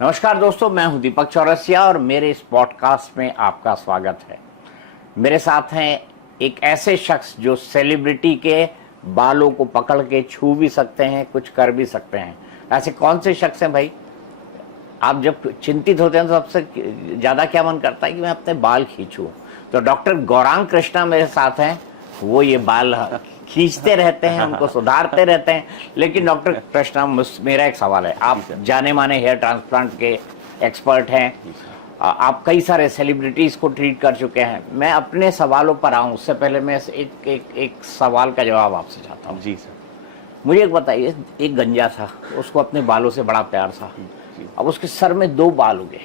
नमस्कार दोस्तों, मैं हूं दीपक चौरसिया और मेरे इस पॉडकास्ट में आपका स्वागत है। मेरे साथ हैं एक ऐसे शख्स जो सेलिब्रिटी के बालों को पकड़ के छू भी सकते हैं, कुछ कर भी सकते हैं। ऐसे कौन से शख्स हैं भाई? आप जब चिंतित होते हैं तो सबसे ज़्यादा क्या मन करता है कि मैं अपने बाल खींचूं। तो डॉक्टर गौरांग कृष्णा मेरे साथ हैं। वो ये बाल खींचते रहते हैं, उनको सुधारते रहते हैं। लेकिन डॉक्टर कृष्णा, मेरा एक सवाल है। आप जाने माने हेयर ट्रांसप्लांट के एक्सपर्ट हैं। आप कई सारे सेलिब्रिटीज़ को ट्रीट कर चुके हैं। मैं अपने सवालों पर आऊँ उससे पहले मैं एक सवाल का जवाब आपसे चाहता हूँ। जी सर। मुझे एक बताइए, एक गंजा था, उसको अपने बालों से बड़ा प्यार था। अब उसके सर में 2 बाल उगे,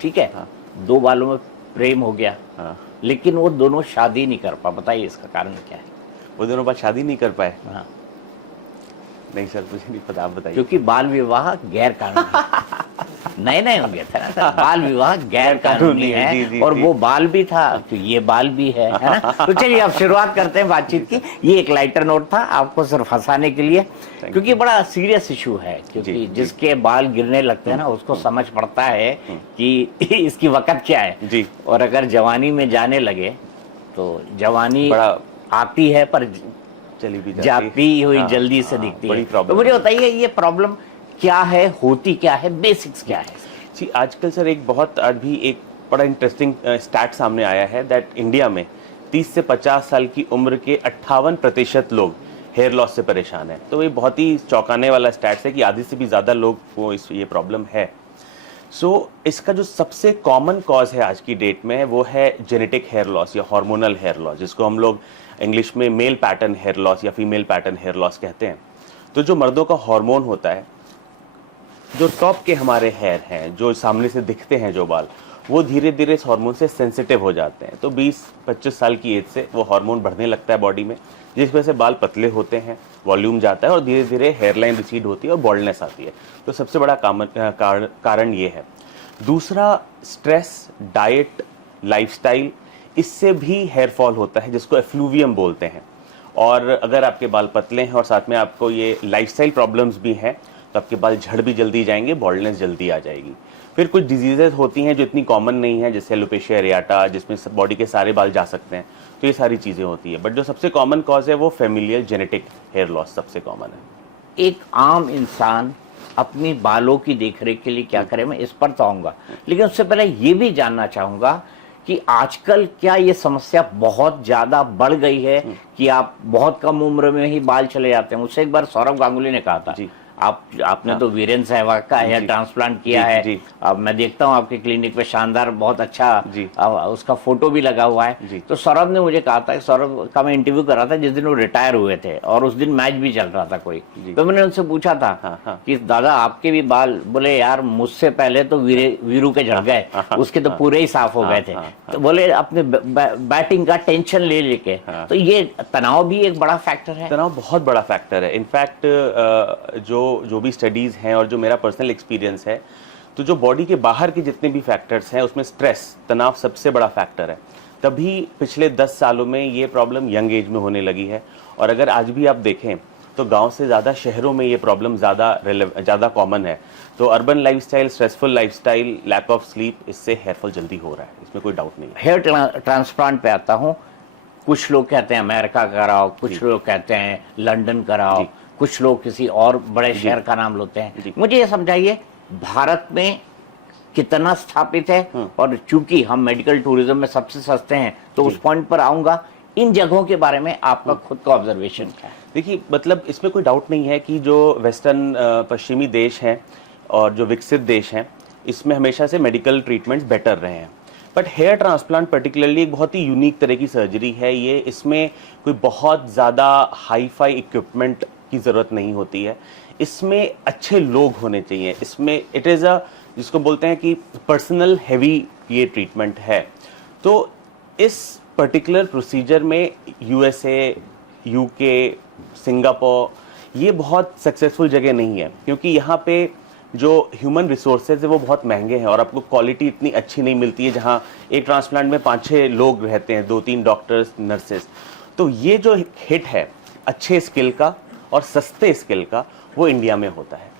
ठीक है? हाँ। 2 बालों में प्रेम हो गया। हाँ। लेकिन वो दोनों शादी नहीं कर पा। बताइए इसका कारण क्या है? वो दोनों बात शादी नहीं कर पाए? हाँ। नहीं सर, मुझे नहीं पता, आप बताइए। क्योंकि बाल विवाह गैर कानूनी नए हो गया था ना सर। बाल विवाह गैर कानूनी है। जी, जी, और जी। वो बाल भी था तो ये बाल भी है ना? तो चलिए अब शुरुआत करते हैं बातचीत की। ये एक लाइटर नोट था आपको सिर्फ हंसाने के लिए, क्योंकि बड़ा सीरियस इशू है। क्योंकि जी, जिसके बाल गिरने लगते हैं ना, उसको समझ पड़ता है कि इसकी वक़्त क्या है। जी। और अगर जवानी में जाने लगे तो जवानी बड़ा आती है पर चली भी जाती हुई हाँ, जल्दी से हाँ, दिखती बड़ी है। प्रॉब्लम तो मुझे है। बताइए ये प्रॉब्लम क्या है, होती क्या है, बेसिक्स क्या है? जी, आजकल सर एक बहुत अभी एक बड़ा इंटरेस्टिंग स्टैट सामने आया है दैट इंडिया में 30 से 50 साल की उम्र के 58% लोग हेयर लॉस से परेशान हैं। तो ये बहुत ही चौंकाने वाला स्टैट्स है कि आधी से भी ज़्यादा लोग को ये प्रॉब्लम है। इसका जो सबसे कॉमन कॉज है आज की डेट में वो है जेनेटिक हेयर लॉस या हार्मोनल हेयर लॉस, जिसको हम लोग इंग्लिश में मेल पैटर्न हेयर लॉस या फीमेल पैटर्न हेयर लॉस कहते हैं। तो जो मर्दों का हार्मोन होता है, जो टॉप के हमारे हेयर हैं, जो सामने से दिखते हैं जो बाल, वो धीरे धीरे इस हार्मोन से सेंसिटिव हो जाते हैं। तो 20-25 साल की एज से वो हार्मोन बढ़ने लगता है बॉडी में, जिस वजह से बाल पतले होते हैं, वॉल्यूम जाता है और धीरे धीरे हेयरलाइन रिसीड होती है और बॉल्डनेस आती है। तो सबसे बड़ा कारण ये है। दूसरा, स्ट्रेस, डाइट, लाइफस्टाइल, इससे भी हेयर फॉल होता है, जिसको एफ्लूवियम बोलते हैं। और अगर आपके बाल पतले हैं और साथ में आपको ये लाइफस्टाइल प्रॉब्लम्स भी हैं तो आपके बाल झड़ भी जल्दी जाएंगे, बॉल्डनेस जल्दी आ जाएगी। फिर कुछ डिजीजेज होती हैं जो इतनी कॉमन नहीं है, जैसे एलोपेशिया एरियाटा, जिसमें बॉडी के सारे बाल जा सकते हैं। तो ये सारी चीज़ें होती है, बट जो सबसे कॉमन कॉज है वो फेमिलियल जेनेटिक हेयर लॉस सबसे कॉमन है। एक आम इंसान अपनी बालों की देखरेख के लिए क्या करे, मैं इस पर तो आऊंगा। लेकिन उससे पहले ये भी जानना चाहूंगा कि आजकल क्या ये समस्या बहुत ज्यादा बढ़ गई है कि आप बहुत कम उम्र में ही बाल चले जाते हैं? मुझसे एक बार सौरभ गांगुली ने कहा था। जी। आपने हाँ। तो वीरेंद्र सहवाग का हेयर ट्रांसप्लांट किया जी, है। जी। अब मैं देखता हूँ आपके क्लिनिक पे शानदार, बहुत अच्छा जी। उसका फोटो भी लगा हुआ है। जी। तो सौरभ ने मुझे कहा था, सौरभ का मैं इंटरव्यू कर रहा था जिस दिन वो रिटायर हुए थे, और उस दिन मैच भी चल रहा था कोई। तो मैंने उनसे पूछा था हाँ। कि दादा आपके भी बाल, बोले यार मुझसे पहले तो वीरू के झड़ गए, उसके तो पूरे ही साफ हो गए थे। तो बोले अपने बैटिंग का टेंशन ले लेके। तो ये तनाव भी एक बड़ा फैक्टर है। तनाव बहुत बड़ा फैक्टर है। इनफैक्ट जो भी स्टडीज़ हैं और जो मेरा पर्सनल एक्सपीरियंस है, तो जो बॉडी के बाहर के जितने भी फैक्टर्स हैं उसमें स्ट्रेस, तनाव सबसे बड़ा फैक्टर है। तभी पिछले 10 सालों में ये प्रॉब्लम यंग एज में होने लगी है। और अगर आज भी आप देखें तो गांव से ज़्यादा शहरों में ये प्रॉब्लम ज़्यादा कॉमन है। तो urban lifestyle, stressful lifestyle, lack of sleep, इससे हेयरफॉल जल्दी हो रहा है, इसमें कोई डाउट नहीं है। हेयर ट्रांसप्लांट पे आता हूँ। कुछ लोग कहते हैं अमेरिका कराओ, कुछ लोग कहते हैं लंदन कराओ, कुछ लोग किसी और बड़े शहर का नाम लेते हैं। मुझे ये समझाइए भारत में कितना स्थापित है, और चूंकि हम मेडिकल टूरिज्म में सबसे सस्ते हैं तो उस पॉइंट पर आऊंगा। इन जगहों के बारे में आपका खुद का ऑब्जर्वेशन क्या है? देखिए, मतलब इसमें कोई डाउट नहीं है कि जो वेस्टर्न पश्चिमी देश हैं और जो विकसित देश हैं, इसमें हमेशा से मेडिकल ट्रीटमेंट्स बेटर रहे हैं। बट हेयर ट्रांसप्लांट पर्टिकुलरली एक बहुत ही यूनिक तरह की सर्जरी है। ये इसमें कोई बहुत ज़्यादा हाई फाई इक्विपमेंट की ज़रूरत नहीं होती है। इसमें अच्छे लोग होने चाहिए। इसमें इट इज़ जिसको बोलते हैं कि पर्सनल हैवी ये ट्रीटमेंट है। तो इस पर्टिकुलर प्रोसीजर में यूएसए, यूके, सिंगापुर ये बहुत सक्सेसफुल जगह नहीं है, क्योंकि यहाँ पे जो ह्यूमन रिसोर्सेज है वो बहुत महंगे हैं और आपको क्वालिटी इतनी अच्छी नहीं मिलती है। जहाँ एक ट्रांसप्लांट में 5-6 लोग रहते हैं, 2-3 डॉक्टर्स, नर्सेज। तो ये जो हिट है अच्छे स्किल का और सस्ते स्किल का, वो इंडिया में होता है।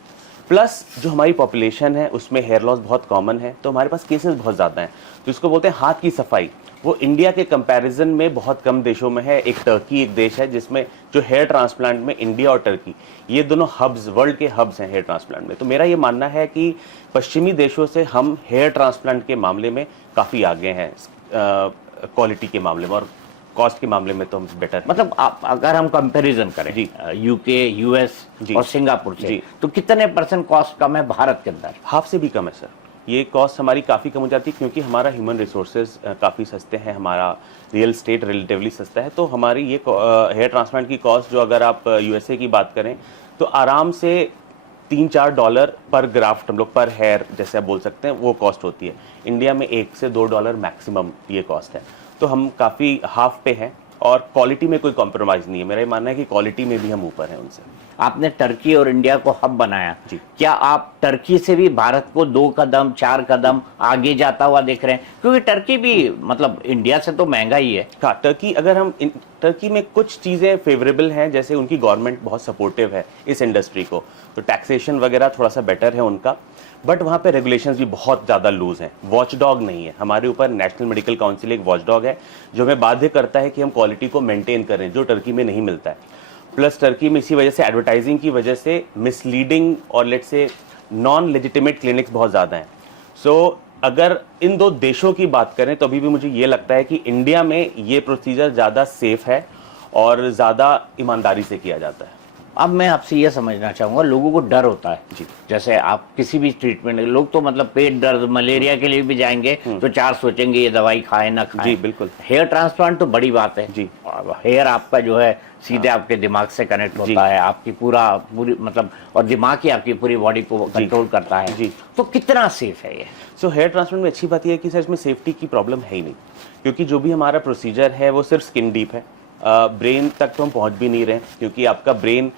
प्लस जो हमारी पॉपुलेशन है उसमें हेयर लॉस बहुत कॉमन है, तो हमारे पास केसेस बहुत ज़्यादा हैं। तो इसको बोलते हैं हाथ की सफाई, वो इंडिया के कंपैरिजन में बहुत कम देशों में है। एक टर्की एक देश है जिसमें जो हेयर ट्रांसप्लांट में इंडिया और टर्की, ये दोनों हब्स, वर्ल्ड के हब्स हैं हेयर ट्रांसप्लांट में। तो मेरा ये मानना है कि पश्चिमी देशों से हम हेयर ट्रांसप्लांट के मामले में काफ़ी आगे हैं, क्वालिटी के मामले में, और कॉस्ट के मामले में तो हम बेटर। मतलब आप अगर हम कंपैरिजन करें जी। यूके, यूएस जी। और सिंगापुर से, जी। तो कितने % कॉस्ट कम है भारत के अंदर? हाफ से भी कम है सर। ये कॉस्ट हमारी काफ़ी कम हो जाती है क्योंकि हमारा ह्यूमन रिसोर्सेज काफ़ी सस्ते हैं, हमारा रियल स्टेट रिलेटिवली सस्ता है। तो हमारी ये हेयर ट्रांसप्लांट की कॉस्ट, जो अगर आप यूएसए की बात करें तो आराम से $3-4 पर ग्राफ्ट, हम लोग पर हेयर जैसे आप बोल सकते हैं, वो कॉस्ट होती है। इंडिया में $1 से $2 मैक्सिमम ये कॉस्ट है। तो हम काफ़ी हाफ पे हैं, और क्वालिटी में कोई कॉम्प्रोमाइज़ नहीं है। मेरा ये मानना है कि क्वालिटी में भी हम ऊपर हैं उनसे। आपने टर्की और इंडिया को हब बनाया, जी। क्या आप टर्की से भी भारत को 2 कदम 4 कदम आगे जाता हुआ देख रहे हैं? क्योंकि टर्की भी मतलब इंडिया से तो महंगा ही है। हाँ, टर्की, अगर हम टर्की में कुछ चीज़ें फेवरेबल हैं, जैसे उनकी गवर्नमेंट बहुत सपोर्टिव है इस इंडस्ट्री को, तो टैक्सेशन वगैरह थोड़ा सा बेटर है उनका, बट वहाँ पे रेगुलेशंस भी बहुत ज़्यादा लूज हैं। वॉच डॉग नहीं है हमारे ऊपर, नेशनल मेडिकल काउंसिल एक वॉच डॉग है जो हमें बाध्य करता है कि हम क्वालिटी को मेंटेन करें, जो टर्की में नहीं मिलता है। प्लस टर्की में इसी वजह से, एडवर्टाइजिंग की वजह से, मिसलीडिंग और let's say non legitimate clinics बहुत ज़्यादा हैं। सो अगर इन दो देशों की बात करें तो अभी भी मुझे ये लगता है कि इंडिया में ये प्रोसीजर ज़्यादा सेफ है और ज़्यादा ईमानदारी से किया जाता है। अब मैं आपसे ये समझना चाहूंगा, लोगों को डर होता है जी। जैसे आप किसी भी ट्रीटमेंट, लोग तो मतलब पेट दर्द, मलेरिया के लिए भी जाएंगे तो 4 सोचेंगे ये दवाई खाएं ना खाएं। जी, बिल्कुल। हेयर ट्रांसप्लांट तो बड़ी बात है जी। हेयर आपका जो है सीधे आपके दिमाग से कनेक्ट होता है, आपकी पूरी मतलब, और दिमाग ही आपकी पूरी बॉडी को कंट्रोल करता है। जी। तो कितना सेफ है ये? सो हेयर ट्रांसप्लांट में अच्छी बात यह है कि सर इसमें सेफ्टी की प्रॉब्लम है ही नहीं, क्योंकि जो भी हमारा प्रोसीजर है वो सिर्फ स्किन डीप है। ब्रेन तक तो हम पहुंच भी नहीं रहे, क्योंकि आपका ब्रेन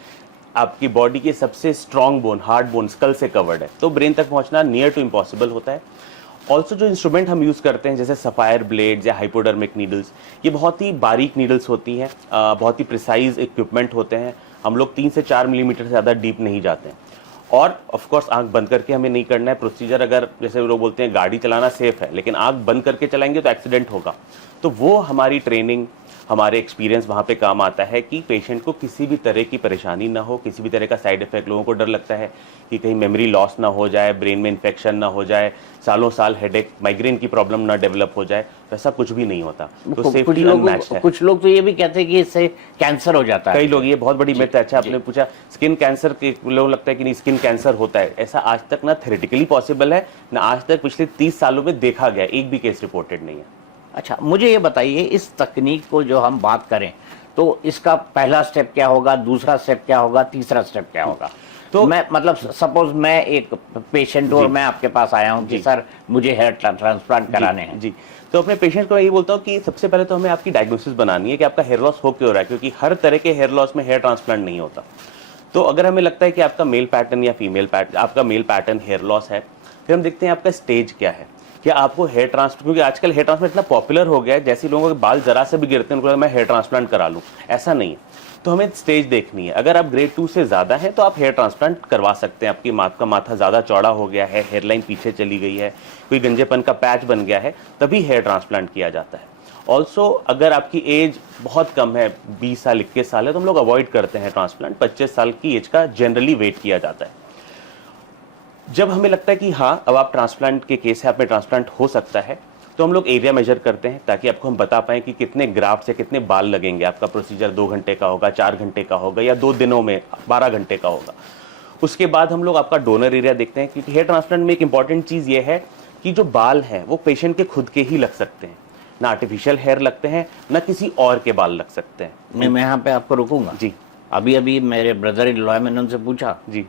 आपकी बॉडी के सबसे strong bone, hard bone, skull से कवर्ड है, तो ब्रेन तक पहुंचना नियर टू इम्पॉसिबल होता है। ऑल्सो जो इंस्ट्रूमेंट हम यूज़ करते हैं, जैसे सफायर ब्लेड्स या हाइपोडर्मिक नीडल्स, ये बहुत ही बारीक नीडल्स होती हैं, बहुत ही प्रिसाइज इक्विपमेंट होते हैं। हम लोग 3 से 4 मिलीमीटर से ज़्यादा डीप नहीं जाते हैं, और ऑफ कोर्स आंख बंद करके हमें नहीं करना है प्रोसीजर। अगर जैसे लोग बोलते हैं गाड़ी चलाना सेफ है, लेकिन आंख बंद करके चलाएंगे तो एक्सीडेंट होगा। तो वो हमारी ट्रेनिंग, हमारे एक्सपीरियंस वहाँ पे काम आता है कि पेशेंट को किसी भी तरह की परेशानी ना हो, किसी भी तरह का साइड इफेक्ट। लोगों को डर लगता है कि कहीं मेमोरी लॉस ना हो जाए, ब्रेन में इन्फेक्शन ना हो जाए, सालों साल हेडेक, माइग्रेन की प्रॉब्लम ना डेवलप हो जाए, वैसा कुछ भी नहीं होता। तो सेफ्टी अनमैच्ड है। कुछ लोग तो ये भी कहते हैं कि इससे कैंसर हो जाता है। कई लोग, ये बहुत बड़ी मिथ है। अच्छा, आपने पूछा स्किन कैंसर के, लोग लगता है कि नहीं स्किन कैंसर होता है, ऐसा आज तक ना थ्योरेटिकली पॉसिबल है, ना आज तक पिछले 30 सालों में देखा गया, एक भी केस रिपोर्टेड नहीं है। अच्छा, मुझे ये बताइए, इस तकनीक को जो हम बात करें तो इसका पहला स्टेप क्या होगा, दूसरा स्टेप क्या होगा, तीसरा स्टेप क्या होगा? तो मैं मतलब सपोज मैं एक पेशेंट और मैं आपके पास आया हूं कि सर मुझे हेयर ट्रांसप्लांट कराने हैं। जी, तो अपने पेशेंट को मैं ये बोलता हूँ कि सबसे पहले तो हमें आपकी डायग्नोसिस बनानी है कि आपका हेयर लॉस हो क्यों रहा है, क्योंकि हर तरह के हेयर लॉस में हेयर ट्रांसप्लांट नहीं होता। तो अगर हमें लगता है कि आपका मेल पैटर्न या फीमेल पैटर्न, आपका मेल पैटर्न हेयर लॉस है, फिर हम देखते हैं आपका स्टेज क्या है, क्या आपको हेयर ट्रांसप्लांट, क्योंकि आजकल हेयर ट्रांसप्लांट इतना पॉपुलर हो गया है, जैसे लोगों के बाल जरा से भी गिरते हैं उनको मैं हेयर ट्रांसप्लांट करा लूँ, ऐसा नहीं है। तो हमें स्टेज देखनी है। अगर आप ग्रेड 2 से ज़्यादा है तो आप हेयर ट्रांसप्लांट करवा सकते हैं। आपकी आपका माथा ज़्यादा चौड़ा हो गया है, हेयरलाइन पीछे चली गई है, कोई गंजेपन का पैच बन गया है, तभी हेयर ट्रांसप्लांट किया जाता है। ऑल्सो अगर आपकी एज बहुत कम है, 20 साल 21 साल है, तो हम लोग अवॉइड करते हैं ट्रांसप्लांट। 25 साल की एज का जनरली वेट किया जाता है। जब हमें लगता है कि हाँ अब आप ट्रांसप्लांट के केस है, आप में ट्रांसप्लांट हो सकता है, तो हम लोग एरिया मेजर करते हैं ताकि आपको हम बता पाएं कि कितने ग्राफ्ट से कितने बाल लगेंगे। आपका प्रोसीजर 2 घंटे का होगा, 4 घंटे का होगा, या 2 दिनों में 12 घंटे का होगा। उसके बाद हम लोग आपका डोनर एरिया देखते हैं, क्योंकि हेयर ट्रांसप्लांट में एक इंपॉर्टेंट चीज़ ये है कि जो बाल हैं वो पेशेंट के खुद के ही लग सकते हैं, ना आर्टिफिशियल हेयर लगते हैं, ना किसी और के बाल लग सकते हैं। मैं यहाँ पे आपको रुकूंगा जी। अभी मेरे ब्रदर इन लॉ है, मैंने उनसे पूछा जी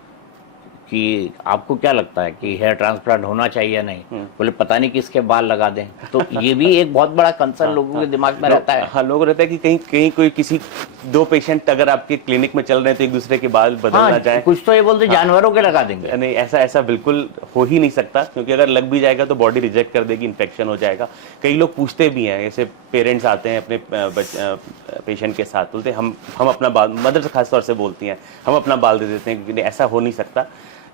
कि आपको क्या लगता है कि हेयर ट्रांसप्लांट होना चाहिए या नहीं? बोले पता नहीं किसके बाल लगा दें। तो ये भी एक बहुत बड़ा कंसर्न लोगों के दिमाग में रहता है। हाँ, लोगों को रहता है कि कहीं कोई किसी 2 पेशेंट अगर आपके क्लिनिक में चल रहे हैं तो एक दूसरे के बाल बदल ना जाए। कुछ तो ये बोलते जानवरों के लगा देंगे। नहीं, ऐसा बिल्कुल हो ही नहीं सकता, क्योंकि अगर लग भी जाएगा तो बॉडी रिजेक्ट कर देगी, इन्फेक्शन हो जाएगा। कई लोग पूछते भी हैं, जैसे पेरेंट्स आते हैं अपने पेशेंट के साथ, बोलते हैं हम अपना बाल, मदर खास तौर से बोलती हैं हम अपना बाल दे देते हैं, क्योंकि ऐसा हो नहीं सकता।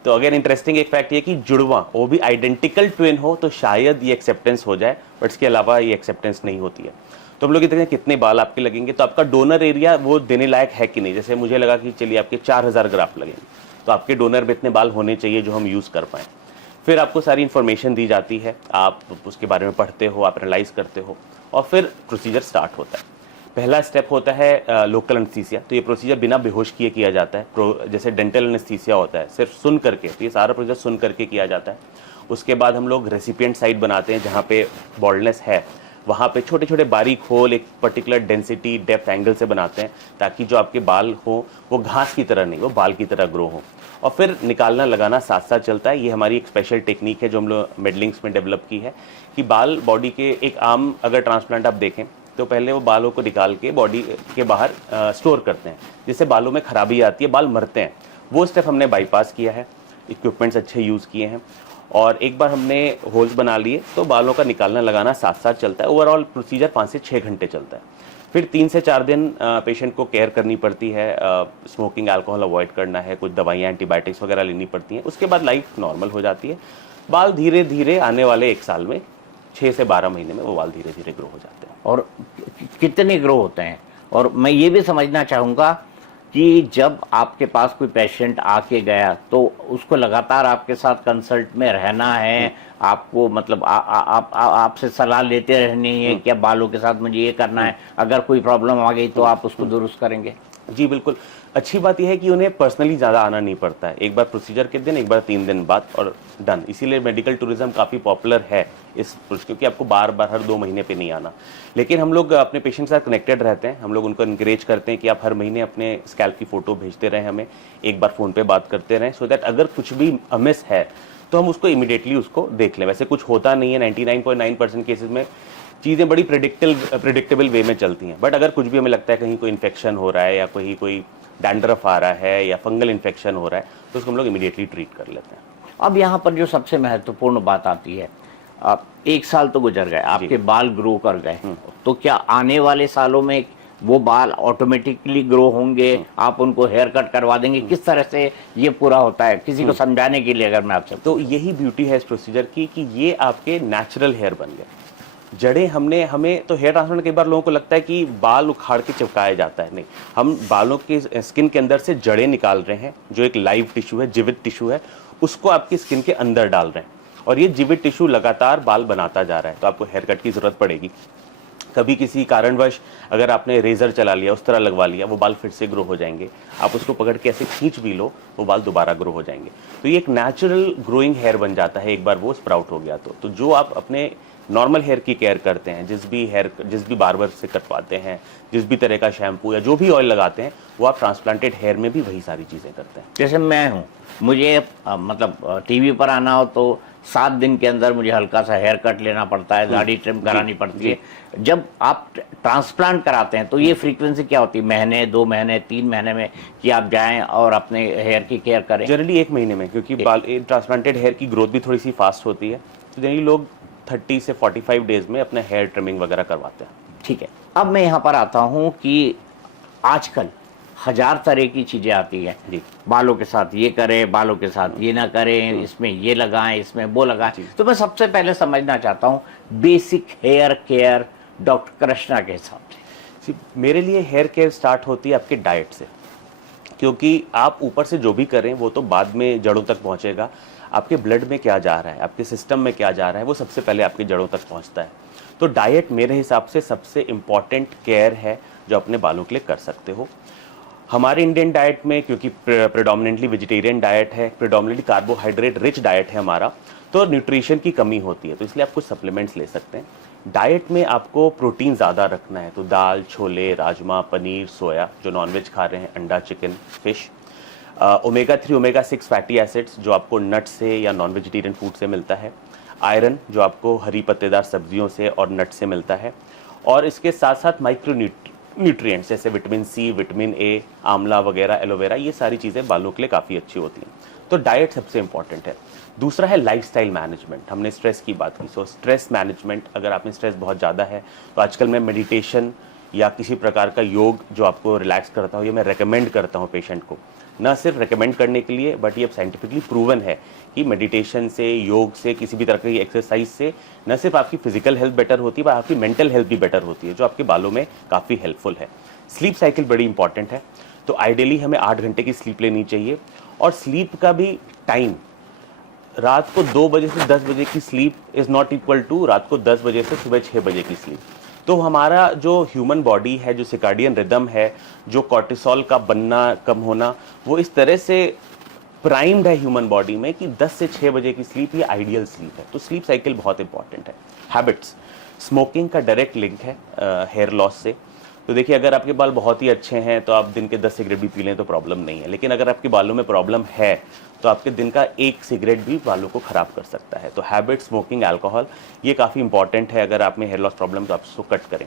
तो अगर इंटरेस्टिंग एक फैक्ट ये कि जुड़वा वो भी आइडेंटिकल ट्विन हो तो शायद ये एक्सेप्टेंस हो जाए, बट इसके अलावा ये एक्सेप्टेंस नहीं होती है। तो हम लोग कहते हैं कितने बाल आपके लगेंगे, तो आपका डोनर एरिया वो देने लायक है कि नहीं। जैसे मुझे लगा कि चलिए आपके 4000 ग्राफ्ट लगेंगे, तो आपके डोनर में इतने बाल होने चाहिए जो हम यूज़ कर पाएँ। फिर आपको सारी इन्फॉर्मेशन दी जाती है, आप उसके बारे में पढ़ते हो, आप एनालाइज करते हो, और फिर प्रोसीजर स्टार्ट होता है। पहला स्टेप होता है लोकल एनेस्थीसिया। तो ये प्रोसीजर बिना बेहोश किए किया जाता है, जैसे डेंटल एनेस्थीसिया होता है, सिर्फ सुन करके। तो ये सारा प्रोसीजर सुन करके किया जाता है। उसके बाद हम लोग रेसिपिएंट साइड बनाते हैं, जहाँ पे बॉल्डनेस है वहाँ पे छोटे छोटे बारीक होल एक पर्टिकुलर डेंसिटी डेप्थ एंगल से बनाते हैं, ताकि जो आपके बाल हो वो घास की तरह नहीं, वो बाल की तरह ग्रो हो। और फिर निकालना लगाना साथ साथ चलता है। ये हमारी एक स्पेशल टेक्निक है जो हम लोग मेडलिंग्स में डेवलप की है, कि बाल बॉडी के एक आम अगर ट्रांसप्लांट आप देखें तो पहले वो बालों को निकाल के बॉडी के बाहर स्टोर करते हैं, जिससे बालों में खराबी आती है, बाल मरते हैं। वो स्टेप हमने बाईपास किया है, इक्विपमेंट्स अच्छे यूज़ किए हैं, और एक बार हमने होल्स बना लिए तो बालों का निकालना लगाना साथ साथ चलता है। ओवरऑल प्रोसीजर 5 से 6 घंटे चलता है। फिर 3 से 4 दिन पेशेंट को केयर करनी पड़ती है, स्मोकिंग अल्कोहल अवॉइड करना है, कुछ दवाइयाँ एंटीबायोटिक्स वगैरह लेनी पड़ती हैं। उसके बाद लाइफ नॉर्मल हो जाती है। बाल धीरे धीरे आने वाले 1 साल में 6 से 12 महीने में वो बाल धीरे धीरे ग्रो हो जाते हैं। और कितने ग्रो होते हैं? और मैं ये भी समझना चाहूँगा कि जब आपके पास कोई पेशेंट आके गया तो उसको लगातार आपके साथ कंसल्ट में रहना है, आपको मतलब आपसे सलाह लेते रहनी है, क्या बालों के साथ मुझे ये करना है, अगर कोई प्रॉब्लम आ गई तो आप उसको दुरुस्त करेंगे? जी बिल्कुल। अच्छी बात यह है कि उन्हें पर्सनली ज़्यादा आना नहीं पड़ता है, एक बार प्रोसीजर के दिन, एक बार 3 दिन बाद, और डन। इसीलिए मेडिकल टूरिज्म काफ़ी पॉपुलर है क्योंकि आपको बार बार हर 2 महीने पे नहीं आना। लेकिन हम लोग अपने पेशेंट के साथ कनेक्टेड रहते हैं। हम लोग उनको इनकरेज करते हैं कि आप हर महीने अपने स्कैल्प की फ़ोटो भेजते रहें हमें, एक बार फ़ोन पे बात करते रहें, सो दैट अगर कुछ भी अमिस है तो हम उसको इमीडिएटली उसको देख लें। वैसे कुछ होता नहीं है, 99.9% केसेस में चीज़ें बड़ी प्रिडिक्टेबल वे में चलती हैं। बट अगर कुछ भी हमें लगता है कहीं कोई इन्फेक्शन हो रहा है या कोई डैंड्रफ आ रहा है या फंगल इन्फेक्शन हो रहा है, तो उसको हम लोग इमीडिएटली ट्रीट कर लेते हैं। अब यहाँ पर जो सबसे महत्वपूर्ण बात आती है, अब 1 साल तो गुजर गए, आपके बाल ग्रो कर गए, तो क्या आने वाले सालों में वो बाल ऑटोमेटिकली ग्रो होंगे? आप उनको हेयर कट करवा देंगे? किस तरह से ये पूरा होता है, किसी को समझाने के लिए अगर मैं आपसे? तो यही ब्यूटी है इस प्रोसीजर की कि ये आपके नेचुरल हेयर बन गए। जड़ें हमें तो हेयर ट्रांसप्लांट कई बार लोगों को लगता है कि बाल उखाड़ के चिपकाया जाता है, नहीं, हम बालों के स्किन के अंदर से जड़ें निकाल रहे हैं, जो एक लाइव टिश्यू है, जीवित टिश्यू है, उसको आपकी स्किन के अंदर डाल रहे हैं, और ये जीवित टिश्यू लगातार बाल बनाता जा रहा है। तो आपको हेयर कट की जरूरत पड़ेगी। कभी किसी कारणवश अगर आपने रेजर चला लिया, उस तरह लगवा लिया, वो बाल फिर से ग्रो हो जाएंगे। आप उसको पकड़ के ऐसे खींच भी लो, वो बाल दोबारा ग्रो हो जाएंगे। तो ये एक नेचुरल ग्रोइंग हेयर बन जाता है एक बार वो स्प्राउट हो गया तो जो आप अपने नॉर्मल हेयर की केयर करते हैं, जिस भी बार्बर से कटवाते हैं, जिस भी तरह का शैम्पू या जो भी ऑयल लगाते हैं, वो आप ट्रांसप्लांटेड हेयर में भी वही सारी चीज़ें करते हैं। जैसे मैं हूँ, मुझे मतलब टीवी पर आना हो तो 7 दिन के अंदर मुझे हल्का सा हेयर कट लेना पड़ता है, दाढ़ी ट्रिम करानी पड़ती है। जब आप ट्रांसप्लांट कराते हैं तो ये फ्रीक्वेंसी क्या होती है? महीने, 2 महीने, 3 महीने में कि आप जाएं और अपने हेयर की केयर करें? जनरली 1 महीने में, क्योंकि ट्रांसप्लांटेड हेयर की ग्रोथ भी थोड़ी सी फास्ट होती है, तो जनरली लोग 30 से 45 डेज में अपने हेयर ट्रिमिंग वगैरह करवाते हैं। ठीक है। अब मैं यहाँ पर आता हूँ कि आजकल 1000 तरह की चीजें आती हैं, बालों के साथ ये करें, बालों के साथ ये ना करें, इसमें ये लगाएं, इसमें वो लगाएं। तो मैं सबसे पहले समझना चाहता हूँ basic hair care doctor Krishna के हिसाब से। मेरे लिए हेयर केयर स्टार्ट होती है आपके डाइट से, क्योंकि आप ऊपर से जो भी करें वो तो बाद में जड़ों तक पहुँचेगा। आपके ब्लड में क्या जा रहा है, आपके सिस्टम में क्या जा रहा है, वो सबसे पहले आपकी जड़ों तक पहुँचता है। तो डाइट मेरे हिसाब से सबसे इम्पॉर्टेंट केयर है जो अपने बालों के लिए कर सकते हो। हमारे इंडियन डाइट में, क्योंकि प्रेडोमिनेंटली वेजिटेरियन डाइट है, प्रेडोमिनेंटली कार्बोहाइड्रेट रिच डाइट है हमारा, तो न्यूट्रिशन की कमी होती है, तो इसलिए आप कुछ सप्लीमेंट्स ले सकते हैं। डाइट में आपको प्रोटीन ज़्यादा रखना है, तो दाल, छोले, राजमा, पनीर, सोया, जो नॉनवेज खा रहे हैं, अंडा, chicken, fish, omega 3, omega 6 fatty acids जो आपको नट से या नॉन वेजिटेरियन फूड से मिलता है, आयरन जो आपको हरी पत्तेदार सब्जियों से और नट से मिलता है, और इसके साथ साथ माइक्रो न्यूट्रिएंट्स जैसे विटामिन सी, विटामिन ए, आंवला वगैरह, एलोवेरा, ये सारी चीज़ें बालों के लिए काफ़ी अच्छी होती हैं। तो डाइट सबसे इंपॉर्टेंट है। दूसरा है लाइफस्टाइल मैनेजमेंट। हमने स्ट्रेस की बात की, सो स्ट्रेस मैनेजमेंट, अगर आप में स्ट्रेस बहुत ज़्यादा है तो आजकल मैं मेडिटेशन या किसी प्रकार का योग जो आपको रिलैक्स करता हो, ये मैं रेकमेंड करता हूँ पेशेंट को। ना सिर्फ रेकमेंड करने के लिए, बट ये साइंटिफिकली प्रूवन है कि मेडिटेशन से, योग से, किसी भी तरह की एक्सरसाइज से न सिर्फ आपकी फिजिकल हेल्थ बेटर होती है, बट आपकी मेंटल हेल्थ भी बेटर होती है, जो आपके बालों में काफ़ी हेल्पफुल है। स्लीप साइकिल बड़ी इंपॉर्टेंट है, तो आइडियली हमें 8 घंटे की स्लीप लेनी चाहिए। और स्लीप का भी टाइम, रात को 2 बजे से 10 बजे की sleep is not equal to रात को 10 बजे से सुबह 6 बजे की स्लीप। तो हमारा जो ह्यूमन बॉडी है, जो सिकार्डियन रिदम है, जो कॉर्टिसोल का बनना कम होना, वो इस तरह से प्राइम्ड है ह्यूमन बॉडी में कि 10 से 6 बजे की स्लीप ये आइडियल स्लीप है। तो स्लीप साइकिल बहुत इंपॉर्टेंट है। हैबिट्स, स्मोकिंग का डायरेक्ट लिंक है हेयर लॉस से। तो देखिए, अगर आपके बाल बहुत ही अच्छे हैं तो आप दिन के 10 सिगरेट भी पी लें तो प्रॉब्लम नहीं है, लेकिन अगर आपके बालों में प्रॉब्लम है तो आपके दिन का 1 सिगरेट भी बालों को ख़राब कर सकता है। तो हैबिट, स्मोकिंग, अल्कोहल, ये काफ़ी इंपॉर्टेंट है। अगर आप में हेयर लॉस प्रॉब्लम तो आप उसको कट करें।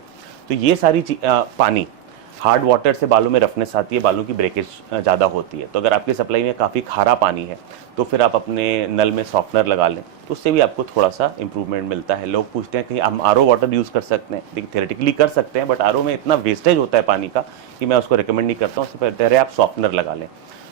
तो ये सारी पानी, हार्ड वाटर से बालों में रफनेस आती है, बालों की ब्रेकेज ज़्यादा होती है। तो अगर आपकी सप्लाई में काफ़ी खारा पानी है तो फिर आप अपने नल में सॉफ्टनर लगा लें, तो उससे भी आपको थोड़ा सा इंप्रूवमेंट मिलता है। लोग पूछते हैं कि हम आरओ वाटर यूज़ कर सकते हैं। देखिए, थियोरेटिकली कर सकते हैं, बट आरओ में इतना वेस्टेज होता है पानी का कि मैं उसको रिकमेंड नहीं करता हूँ। उससे पहले आप सॉफ्टनर लगा लें।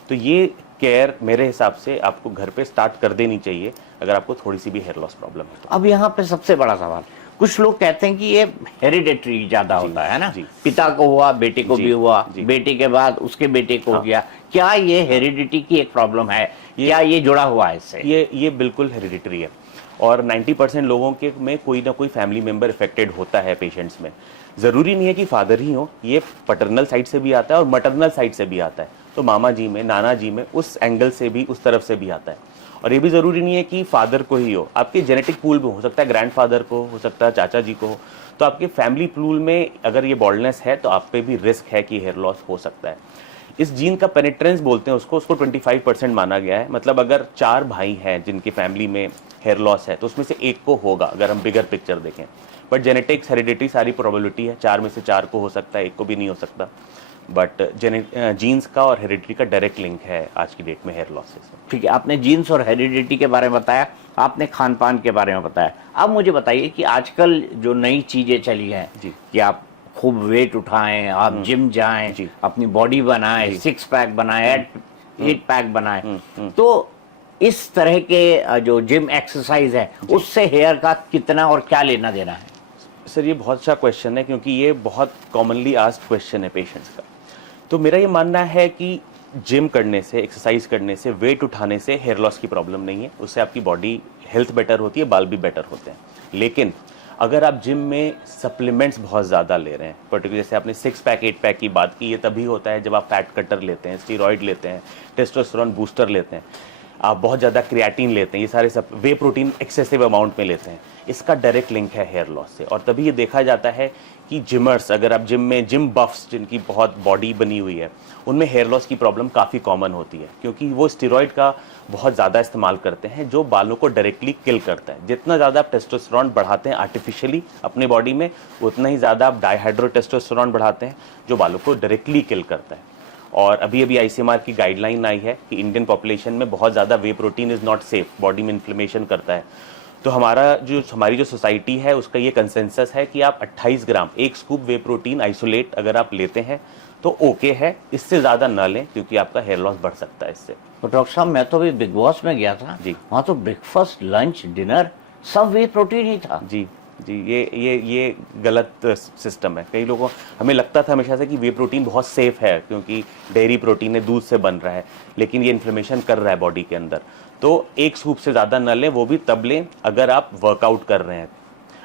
तो ये केयर मेरे हिसाब से आपको घर पे स्टार्ट कर देनी चाहिए अगर आपको थोड़ी सी भी हेयर लॉस प्रॉब्लम है तो। अब यहाँ पे सबसे बड़ा सवाल, कुछ लोग कहते हैं कि ये हेरिडेटरी ज्यादा होता है ना, पिता को हुआ, बेटे को भी हुआ, बेटे के बाद उसके बेटे को हो गया। क्या ये हेरिडिटी की एक प्रॉब्लम है? क्या ये जुड़ा हुआ है इससे? ये बिल्कुल हेरिडिटरी है, और 90% लोगों के में कोई ना कोई फैमिली मेंबर इफेक्टेड होता है पेशेंट्स में। ज़रूरी नहीं है कि फादर ही हो, ये पैटर्नल साइड से भी आता है और मैटरनल साइड से भी आता है। तो मामा जी में, नाना जी में, उस एंगल से भी, उस तरफ से भी आता है। और ये भी ज़रूरी नहीं है कि फादर को ही हो, आपके जेनेटिक पूल में हो सकता है, ग्रैंडफादर को हो सकता है, चाचा जी को हो। तो आपके फैमिली पूल में अगर ये बॉल्डनेस है तो आप पे भी रिस्क है कि हेयर लॉस हो सकता है। इस जीन का पेनिट्रेंस बोलते हैं उसको 25% माना गया है। मतलब अगर 4 भाई हैं जिनकी फैमिली में हेयर लॉस है तो उसमें से एक को होगा, अगर हम बिगर पिक्चर देखें। बट जेनेटिक्स, हेरिडिटी सारी प्रोबेबिलिटी है, 4 में से 4 को हो सकता है, एक को भी नहीं हो सकता। बट जीन्स का और हेरिडिटी का डायरेक्ट लिंक है आज की डेट में हेयर लॉस से। ठीक है, आपने जीन्स और हेरिडिटी के बारे में बताया, आपने खान पान के बारे में बताया। अब मुझे बताइए कि आजकल जो नई चीजें चली हैं कि आप खूब वेट उठाएं, आप जिम जाएं, अपनी बॉडी बनाएं, 6 पैक बनाएं, 8 पैक बनाएं, तो इस तरह के जो जिम एक्सरसाइज है उससे हेयर का कितना और क्या लेना देना है? सर, ये बहुत अच्छा क्वेश्चन है, क्योंकि ये बहुत कॉमनली आस्क्ड क्वेश्चन है पेशेंट्स का। तो मेरा ये मानना है कि जिम करने से, एक्सरसाइज करने से, वेट उठाने से हेयर लॉस की प्रॉब्लम नहीं है। उससे आपकी बॉडी हेल्थ बेटर होती है, बाल भी बेटर होते हैं। लेकिन अगर आप जिम में सप्लीमेंट्स बहुत ज़्यादा ले रहे हैं, पर्टिकुलर जैसे आपने 6 पैक 8 पैक की बात की, ये तभी होता है जब आप फैट कटर लेते हैं, स्टीरॉयड लेते हैं, टेस्टोस्टेरोन बूस्टर लेते हैं, आप बहुत ज़्यादा क्रिएटिन लेते हैं, ये सारे सब वे प्रोटीन एक्सेसिव अमाउंट में लेते हैं। इसका डायरेक्ट लिंक है हेयर लॉस से। और तभी ये देखा जाता है कि जिमर्स, अगर आप जिम में, जिम बफ्स जिनकी बहुत बॉडी बनी हुई है, उनमें हेयर लॉस की प्रॉब्लम काफ़ी कॉमन होती है, क्योंकि वो स्टीरॉयड का बहुत ज़्यादा इस्तेमाल करते हैं, जो बालों को डायरेक्टली किल करता है। जितना ज़्यादा आप टेस्टोस्टेरोन बढ़ाते हैं आर्टिफिशियली अपने बॉडी में, उतना ही ज़्यादा आप डाईहाइड्रो टेस्टोस्टेरोन बढ़ाते हैं, जो बालों को डायरेक्टली किल करता है। और अभी अभी ICMR की गाइडलाइन आई है कि इंडियन पॉपुलेशन में बहुत ज़्यादा whey protein is not safe, body में इन्फ्लेमेशन करता है। तो हमारी जो सोसाइटी है उसका ये कंसेंसस है कि आप 28 ग्राम, 1 स्कूप वे प्रोटीन आइसोलेट अगर आप लेते हैं तो ओके है, इससे ज़्यादा ना लें, क्योंकि आपका हेयर लॉस बढ़ सकता है इससे। तो डॉक्टर साहब, मैं तो अभी बिग बॉस में गया था जी, वहाँ तो ब्रेकफास्ट, लंच, डिनर सब वे प्रोटीन ही था। जी, ये गलत सिस्टम है। कई लोगों, हमें लगता था हमेशा से कि वे प्रोटीन बहुत सेफ है, क्योंकि डेयरी प्रोटीन है, दूध से बन रहा है, लेकिन ये इन्फ्लेमेशन कर रहा है बॉडी के अंदर। तो 1 स्कूप से ज़्यादा न लें, वो भी तब लें अगर आप वर्कआउट कर रहे हैं।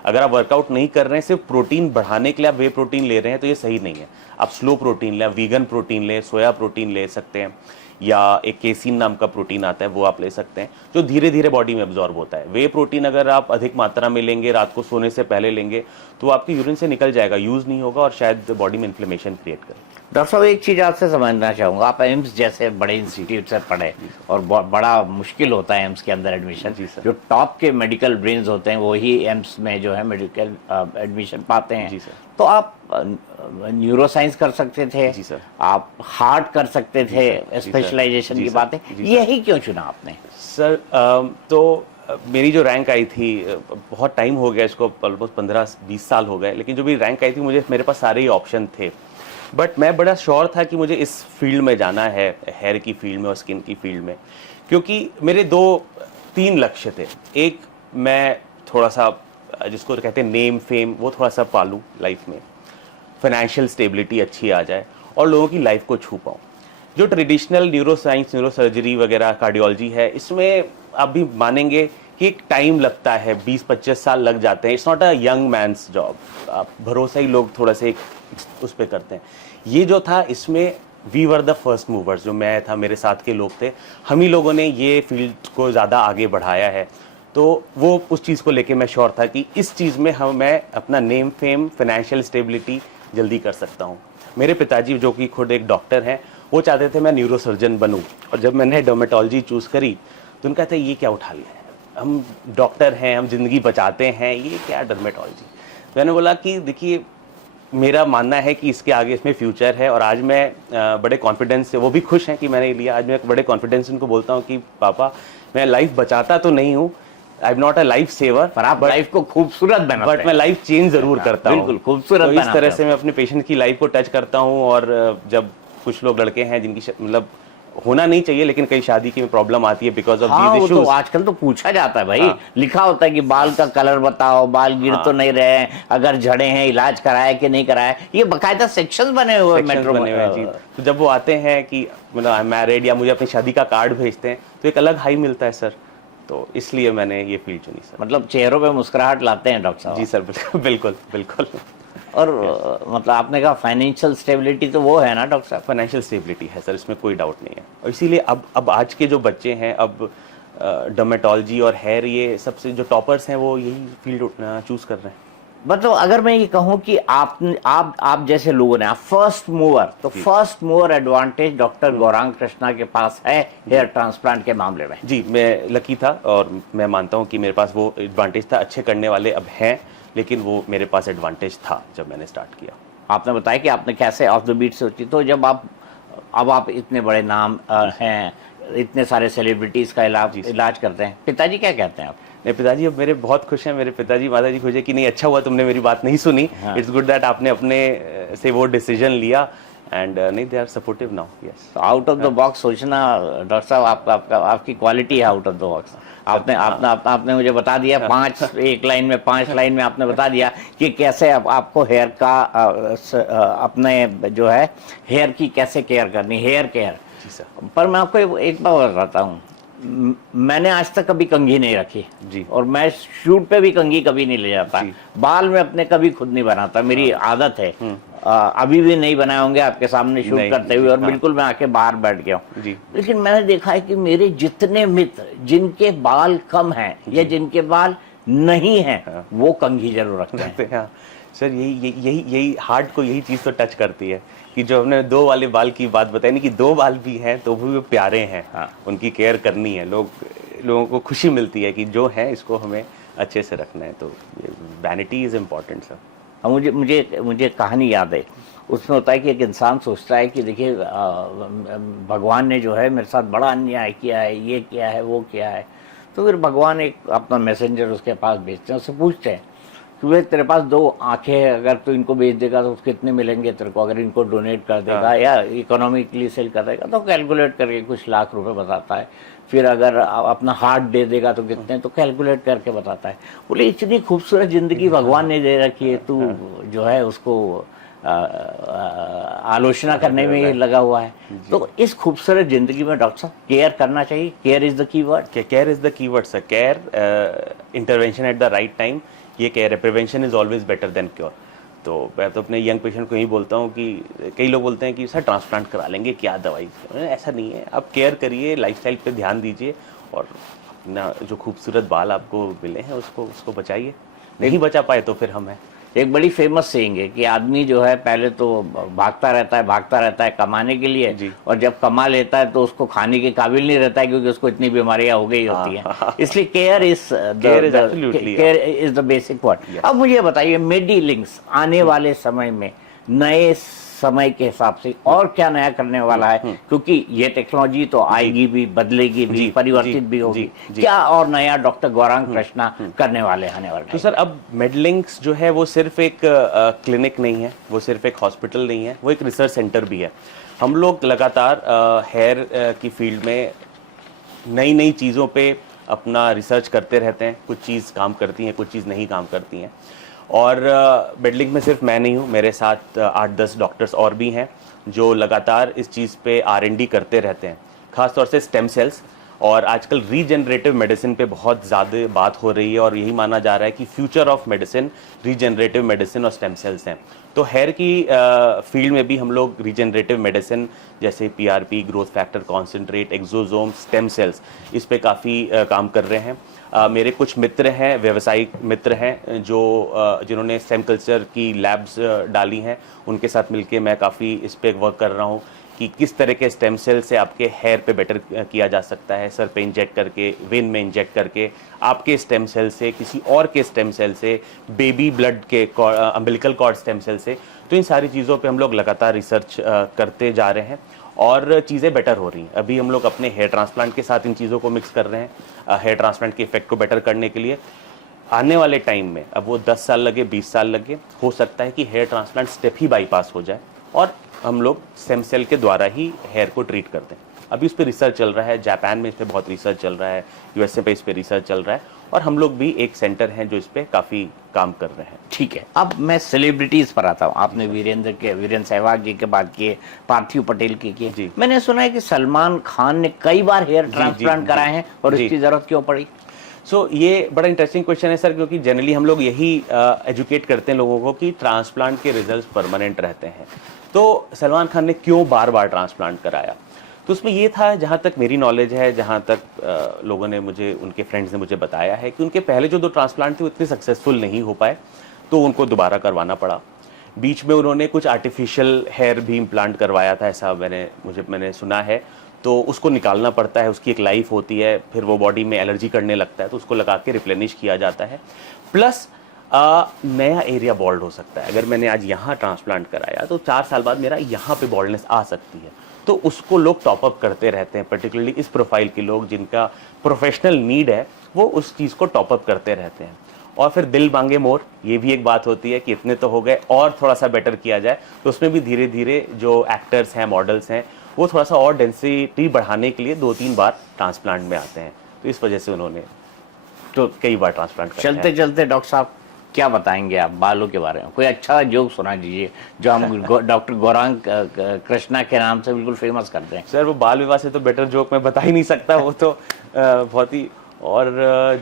अगर आप वर्कआउट नहीं कर रहे हैं, सिर्फ प्रोटीन बढ़ाने के लिए आप वे प्रोटीन ले रहे हैं, तो ये सही नहीं है। आप स्लो प्रोटीन लें, वीगन प्रोटीन लें, सोया प्रोटीन ले सकते हैं, या एक केसीन नाम का प्रोटीन आता है, वो आप ले सकते हैं, जो धीरे धीरे बॉडी में एब्जॉर्ब होता है। वे प्रोटीन अगर आप अधिक मात्रा में लेंगे, रात को सोने से पहले लेंगे, तो आपकी यूरिन से निकल जाएगा, यूज़ नहीं होगा और शायद बॉडी में इन्फ्लेमेशन क्रिएट करे। डॉक्टर साहब, एक चीज़ आपसे समझना चाहूँगा, आप एम्स जैसे बड़े इंस्टीट्यूट से पढ़े और बड़ा मुश्किल होता है एम्स के अंदर एडमिशन। जो टॉप के मेडिकल ब्रेन्स होते हैं वो ही एम्स में जो है मेडिकल एडमिशन पाते हैं। जी सर। तो आप न्यूरो साइंस कर सकते थे, जी सर, आप हार्ट कर सकते थे, स्पेशलाइजेशन की बात है, यही क्यों चुना आपने? सर तो मेरी जो रैंक आई थी, बहुत टाइम हो गया इसको, ऑलमोस्ट 15-20 साल हो गए, लेकिन जो भी रैंक आई थी मुझे, मेरे पास सारे ही ऑप्शन थे, बट मैं बड़ा श्योर था कि मुझे इस फील्ड में जाना है, हेयर की फील्ड में और स्किन की फील्ड में, क्योंकि मेरे 2-3 लक्ष्य थे। एक, मैं थोड़ा सा जिसको कहते हैं नेम फेम, वो थोड़ा सा पालूँ लाइफ में, फाइनेंशियल स्टेबिलिटी अच्छी आ जाए और लोगों की लाइफ को छू पाऊँ। जो traditional neuro science, neuro surgery वगैरह, कार्डियोलॉजी है, इसमें आप भी मानेंगे कि एक टाइम लगता है, 20-25 साल लग जाते हैं। It's not a young man's job, आप भरोसा ही लोग थोड़ा से उस पर करते हैं। ये जो था, इसमें we were the first movers, जो मैं था, मेरे साथ के लोग थे, हम ही लोगों ने ये फील्ड को ज़्यादा आगे बढ़ाया है। तो वो उस चीज़ को लेके मैं श्योर था कि इस चीज़ में मैं अपना नेम फेम, फाइनेंशियल स्टेबिलिटी जल्दी कर सकता हूँ। मेरे पिताजी, जो कि खुद एक डॉक्टर हैं, वो चाहते थे मैं न्यूरो सर्जन बनूँ, और जब मैंने डर्मेटोलॉजी चूज़ करी तो उनका था ये क्या उठा लिया है, हम डॉक्टर हैं, हम ज़िंदगी बचाते हैं, ये क्या डर्मेटोलॉजी। तो मैंने बोला कि देखिए, मेरा मानना है कि इसके आगे इसमें फ्यूचर है, और आज मैं बड़े कॉन्फिडेंस से, वो भी खुश हैं कि मैंने लिया, आज मैं बड़े कॉन्फिडेंस से उनको बोलता हूँ कि पापा, मैं लाइफ बचाता तो नहीं हूँ, I am not a life saver, पर आप लाइफ को खूबसूरत बनाते हैं, बट मैं लाइफ चेंज जरूर करता हूँ। बिल्कुल खूबसूरत तो इस तरह से मैं अपने पेशेंट की लाइफ को टच करता हूँ। और जब कुछ लोग लड़के हैं जिनकी मतलब होना नहीं चाहिए, लेकिन कई शादी की प्रॉब्लम आती है बिकॉज ऑफ दीज इश्यूज। तो आजकल तो पूछा जाता है भाई, लिखा होता है कि बाल का कलर बताओ, बाल गिर तो नहीं रहे हैं, अगर झड़े हैं इलाज कराया कि नहीं कराया, ये बकायदा सेक्शंस बने हुए मेट्रो बने हुए जी। तो जब वो आते हैं कि मतलब आई एम मैरिड, या मुझे अपनी शादी का कार्ड भेजते हैं, तो एक अलग हाई मिलता है सर। तो इसलिए मैंने ये फील्ड चुनी सर। मतलब चेहरों पे मुस्कुराहट लाते हैं डॉक्टर साहब। जी सर, बिल्कुल बिल्कुल। और मतलब आपने कहा फाइनेंशियल स्टेबिलिटी, तो वो है ना डॉक्टर साहब? फाइनेंशियल स्टेबिलिटी है सर, इसमें कोई डाउट नहीं है। और इसीलिए अब आज के जो बच्चे हैं, अब डर्मेटोलॉजी और हेयर, ये सबसे जो टॉपर्स हैं, वो यही फील्ड चूज कर रहे हैं। मतलब अगर मैं ये कहूं कि आप जैसे लोगों ने, आप फर्स्ट मूवर, तो first mover advantage doctor Gaurang Krishna के पास है हेयर ट्रांसप्लांट के मामले में। जी, मैं लकी था, और मैं मानता हूं कि मेरे पास वो एडवांटेज था। अच्छे करने वाले अब हैं, लेकिन वो मेरे पास एडवांटेज था जब मैंने स्टार्ट किया। आपने बताया कि आपने कैसे ऑफ द बीट सोची, तो जब आप इतने बड़े नाम हैं, इतने सारे सेलिब्रिटीज का इलाज करते हैं, पिताजी क्या कहते हैं आप? मेरे पिताजी अब मेरे बहुत खुश हैं। मेरे पिताजी, माता जी खुश है कि नहीं, अच्छा हुआ तुमने मेरी बात नहीं सुनी, इट्स गुड दैट आपने अपने से वो डिसीजन लिया, एंड नहीं, they are supportive now. Yes, out of the box सोचना डॉक्टर साहब, आपकी क्वालिटी है आउट ऑफ द बॉक्स। आपने मुझे बता दिया, 5 लाइन में आपने बता दिया कि कैसे आपको हेयर का अपने जो है हेयर की कैसे केयर करनी, हेयर केयर। जी सर। पर मैं आपको एक बात बताता हूँ, मैंने आज तक कभी कंघी नहीं रखी जी, और मैं शूट पे भी कंघी कभी नहीं ले जाता, बाल में अपने कभी खुद नहीं बनाता, मेरी आदत है। अभी भी नहीं बनाए होंगे आपके सामने शूट करते हुए, और बिल्कुल मैं आके बाहर बैठ गया हूँ। लेकिन मैंने देखा है कि मेरे जितने मित्र जिनके बाल कम हैं या जिनके बाल नहीं हैं, वो कंघी जरूर रखते हैं। सर, यही हार्ट को यही चीज तो टच करती है कि जो हमने 2 वाले बाल की बात बताई, नहीं कि 2 बाल भी हैं तो वो प्यारे हैं, उनकी केयर करनी है। लोगों को खुशी मिलती है कि जो है इसको हमें अच्छे से रखना है। तो वैनिटी इज इम्पोर्टेंट सर। मुझे कहानी याद है, उसमें होता है कि एक इंसान सोचता है कि देखिए भगवान ने जो है मेरे साथ बड़ा अन्याय किया है, ये किया है, वो किया है। तो फिर भगवान एक अपना मैसेंजर उसके पास भेजते हैं, उससे पूछते हैं कि वे तेरे पास 2 आंखें हैं, अगर तू इनको बेच देगा तो कितने मिलेंगे तेरे को, अगर इनको डोनेट कर देगा या इकोनॉमिकली सेल कर देगा, तो कैलकुलेट करके कुछ लाख रुपए बताता है। फिर अगर अपना हार्ट दे देगा तो कितने, तो कैलकुलेट करके बताता है। बोले इतनी खूबसूरत जिंदगी भगवान ने दे रखी है, तू जो है उसको आलोचना करने में ही लगा हुआ है। तो इस खूबसूरत जिंदगी में डॉक्टर साहब केयर करना चाहिए। Care is the keyword. Care is the keyword sir. Care, intervention at the right time, ये केयर है। Prevention is always better than cure. तो मैं तो अपने यंग पेशेंट को यही बोलता हूँ कि कई लोग बोलते हैं कि सर ट्रांसप्लांट करा लेंगे, क्या दवाई, ऐसा नहीं है। आप केयर करिए, लाइफस्टाइल पे ध्यान दीजिए, और अपना जो खूबसूरत बाल आपको मिले हैं उसको बचाइए। नहीं बचा पाए तो फिर हम हैं। एक बड़ी फेमस सेइंग है कि आदमी जो है पहले तो भागता रहता है कमाने के लिए, और जब कमा लेता है तो उसको खाने के काबिल नहीं रहता है, क्योंकि उसको इतनी बीमारियां हो गई होती हैं। इसलिए care is the basic word. अब मुझे बताइए, मेडिलिंक्स आने वाले समय में नए समय के हिसाब से और क्या नया करने वाला है, क्योंकि ये टेक्नोलॉजी तो आएगी भी, बदलेगी भी, परिवर्तित भी होगी। क्या और नया डॉक्टर गौरांग कृष्णा करने वाले आने वाले? तो सर अब मेडलिंक्स जो है वो सिर्फ एक क्लिनिक नहीं है, वो सिर्फ एक हॉस्पिटल नहीं है, वो एक रिसर्च सेंटर भी है। हम लोग लगातार हेयर की फील्ड में नई नई चीज़ों पे अपना रिसर्च करते रहते हैं। कुछ चीज़ काम करती हैं, कुछ चीज़ नहीं काम करती हैं। और मेडलिंक में सिर्फ मैं नहीं हूँ, मेरे साथ 8-10 डॉक्टर्स और भी हैं जो लगातार इस चीज़ पे R&D करते रहते हैं, ख़ासतौर से स्टेम सेल्स। और आजकल रीजनरेटिव मेडिसिन पे बहुत ज़्यादा बात हो रही है और यही माना जा रहा है कि future of medicine regenerative medicine और स्टेम सेल्स हैं। तो हेयर की फील्ड में भी हम लोग रीजनरेटिव मेडिसिन जैसे PRP, growth factor concentrate, exosome, stem cells, इस पे काफ़ी काम कर रहे हैं। मेरे कुछ मित्र हैं, व्यवसायिक मित्र हैं जो जिन्होंने स्टेम कल्चर की लैब्स डाली हैं, उनके साथ मिलके मैं काफ़ी इस पे वर्क कर रहा हूँ कि किस तरह के स्टेम सेल से आपके हेयर पे बेटर किया जा सकता है। सर पे इंजेक्ट करके, वेन में इंजेक्ट करके आपके स्टेम सेल से, किसी और के स्टेम सेल से, बेबी ब्लड के अम्बिलिकल कॉर्ड स्टेम सेल से। तो इन सारी चीज़ों पे हम लोग लगातार रिसर्च करते जा रहे हैं और चीज़ें बेटर हो रही हैं। अभी हम लोग अपने हेयर ट्रांसप्लांट के साथ इन चीज़ों को मिक्स कर रहे हैं हेयर ट्रांसप्लांट के इफेक्ट को बेटर करने के लिए। आने वाले टाइम में, अब वो 10 साल लगे, 20 साल लगे, हो सकता है कि हेयर ट्रांसप्लांट स्टेप ही बाईपास हो जाए और हम लोग स्टेम सेल के द्वारा ही हेयर को ट्रीट करते हैं। अभी उस पर रिसर्च चल रहा है, जापान में इस पर बहुत रिसर्च चल रहा है, USA पे इस पर रिसर्च चल रहा है और हम लोग भी एक सेंटर हैं जो इस पर काफ़ी काम कर रहे हैं। ठीक है, अब मैं सेलिब्रिटीज पर आता हूँ। आपने वीरेंद्र सहवाग जी के बात किए, पार्थिव पटेल की किए। मैंने सुना है कि सलमान खान ने कई बार हेयर ट्रांसप्लांट कराए हैं और इसकी जरूरत क्यों पड़ी? ये बड़ा इंटरेस्टिंग क्वेश्चन है सर, क्योंकि जनरली हम लोग यही एजुकेट करते हैं लोगों को कि ट्रांसप्लांट के रिजल्ट्स परमानेंट रहते हैं। तो सलमान खान ने क्यों बार बार ट्रांसप्लांट कराया? तो उसमें ये था, जहाँ तक मेरी नॉलेज है, जहाँ तक लोगों ने मुझे, उनके फ्रेंड्स ने मुझे बताया है कि उनके पहले जो 2 ट्रांसप्लांट थे वो इतने सक्सेसफुल नहीं हो पाए, तो उनको दोबारा करवाना पड़ा। बीच में उन्होंने कुछ आर्टिफिशियल हेयर भी इम्प्लांट करवाया था, ऐसा मैंने सुना है। तो उसको निकालना पड़ता है, उसकी एक लाइफ होती है, फिर वो बॉडी में एलर्जी करने लगता है, तो उसको लगा के रिप्लेनिश किया जाता है। प्लस नया एरिया बॉल्ड हो सकता है। अगर मैंने आज यहाँ ट्रांसप्लांट कराया तो 4 साल बाद मेरा यहाँ पे बॉल्डनेस आ सकती है, तो उसको लोग टॉपअप करते रहते हैं। पर्टिकुलरली इस प्रोफाइल के लोग जिनका प्रोफेशनल नीड है, वो उस चीज़ को टॉपअप करते रहते हैं। और फिर दिल मांगे मोर, ये भी एक बात होती है कि इतने तो हो गए और थोड़ा सा बेटर किया जाए, तो उसमें भी धीरे धीरे जो एक्टर्स हैं, मॉडल्स हैं, वो थोड़ा सा और डेंसिटी बढ़ाने के लिए 2-3 बार ट्रांसप्लांट में आते हैं। तो इस वजह से उन्होंने तो कई बार ट्रांसप्लांट किया। चलते चलते डॉक्टर साहब क्या बताएंगे आप बालों के बारे में? कोई अच्छा जोक सुना दीजिए जो हम डॉक्टर गौरांग कृष्णा के नाम से बिल्कुल फेमस करते हैं। सर वो बाल विवाह से तो बेटर जोक मैं बता ही नहीं सकता, वो तो बहुत ही। और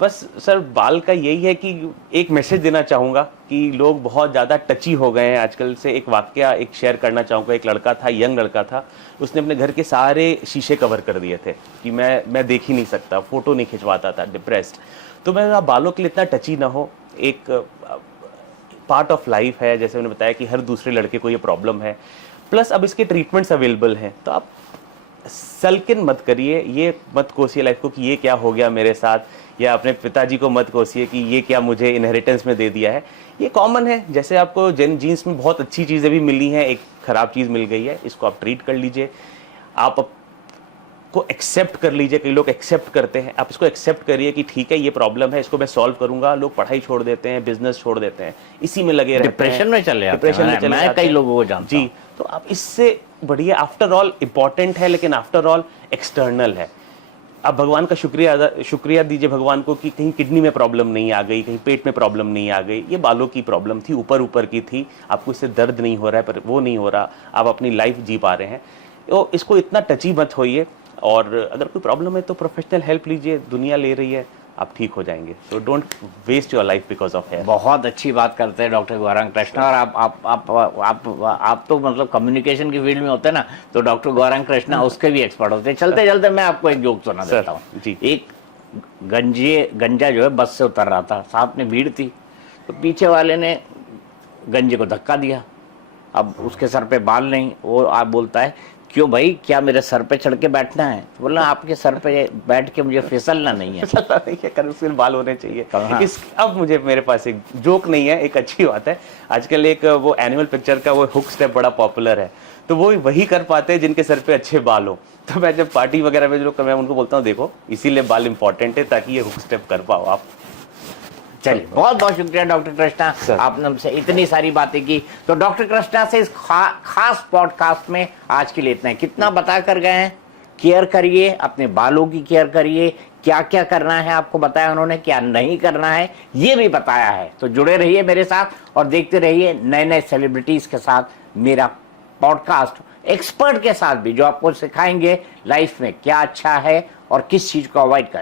बस सर बाल का यही है कि एक मैसेज देना चाहूँगा कि लोग बहुत ज़्यादा टची हो गए हैं आजकल से। एक वाकया एक शेयर करना चाहूँगा। एक लड़का था, यंग लड़का था, उसने अपने घर के सारे शीशे कवर कर दिए थे कि मैं देख ही नहीं सकता, फोटो नहीं खिंचवाता था, डिप्रेस्ड। तो मैं बालों के लिए इतना टची ना हो, एक पार्ट ऑफ लाइफ है, जैसे मैंने बताया कि हर दूसरे लड़के को ये प्रॉब्लम है। प्लस अब इसके ट्रीटमेंट्स अवेलेबल हैं, तो आप सल्किन मत करिए, ये मत कोसिए लाइफ को कि ये क्या हो गया मेरे साथ, या अपने पिताजी को मत कोसिए कि ये क्या मुझे इनहेरिटेंस में दे दिया है। ये कॉमन है, जैसे आपको जीन्स में बहुत अच्छी चीज़ें भी मिली हैं, एक ख़राब चीज़ मिल गई है, इसको आप ट्रीट कर लीजिए, आप को एक्सेप्ट कर लीजिए। कई लोग एक्सेप्ट करते हैं, आप इसको एक्सेप्ट करिए कि ठीक है ये प्रॉब्लम है, इसको मैं सॉल्व करूंगा। लोग पढ़ाई छोड़ देते हैं, बिजनेस छोड़ देते हैं, इसी में लगे रहते हैं, डिप्रेशन में चले जाते हैं। डिप्रेशन में चले जाते मैं कई लोगों को जानता हूं। जी, तो आप इससे बढ़िया, आफ्टर ऑल इंपॉर्टेंट है, लेकिन आफ्टर ऑल एक्सटर्नल है। आप भगवान का शुक्रिया दीजिए भगवान को कि कहीं किडनी में प्रॉब्लम नहीं आ गई, कहीं पेट में प्रॉब्लम नहीं आ गई। ये बालों की प्रॉब्लम थी, ऊपर की थी, आपको इससे दर्द नहीं हो रहा है, पर वो नहीं हो रहा, आप अपनी लाइफ जी पा रहे हैं। तो इसको इतना टची मत होइए, और अगर कोई प्रॉब्लम है तो प्रोफेशनल हेल्प लीजिए, दुनिया ले रही है, आप ठीक हो जाएंगे। तो don't waste your life because of hair. बहुत अच्छी बात करते हैं डॉक्टर गौरांग कृष्णा। और आप तो मतलब कम्युनिकेशन की फील्ड में होते हैं ना, तो डॉक्टर गौरांग कृष्णा उसके भी एक्सपर्ट होते हैं। चलते चलते मैं आपको एक जोक सुना देता हूँ जी। एक गंजा जो है बस से उतर रहा था, साथ में भीड़ थी, तो पीछे वाले ने गंजे को धक्का दिया। अब उसके सर पे बाल नहीं, वो आप बोलता है क्यों भाई, क्या मेरे सर पे चढ़ के बैठना है? बोला आपके सर पे बैठ के मुझे फिसलना नहीं है। चलता नहीं है, कंडीशनल बाल होने चाहिए। हाँ। अब मुझे मेरे पास एक जोक नहीं है, एक अच्छी बात है। आजकल एक वो एनिमल पिक्चर का वो हुक स्टेप बड़ा पॉपुलर है, तो वो वही कर पाते हैं जिनके सर पे अच्छे बाल हो। तो मैं जब पार्टी वगैरह में जो लोग मैं उनको बोलता हूँ, देखो इसीलिए बाल इंपॉर्टेंट है ताकि ये हुक स्टेप कर पाओ आप। चलिए, बहुत बहुत शुक्रिया डॉक्टर कृष्णा, सर। आपने हमसे इतनी सारी बातें की। तो डॉक्टर कृष्णा से इस खास पॉडकास्ट में आज के लिए इतना है। कितना बता कर गए हैं, केयर करिए, अपने बालों की केयर करिए, क्या क्या करना है आपको बताया उन्होंने, क्या नहीं करना है ये भी बताया है। तो जुड़े रहिए मेरे साथ और देखते रहिए नए नए सेलिब्रिटीज के साथ मेरा पॉडकास्ट, एक्सपर्ट के साथ भी, जो आपको सिखाएंगे लाइफ में क्या अच्छा है और किस चीज को अवॉइड करें।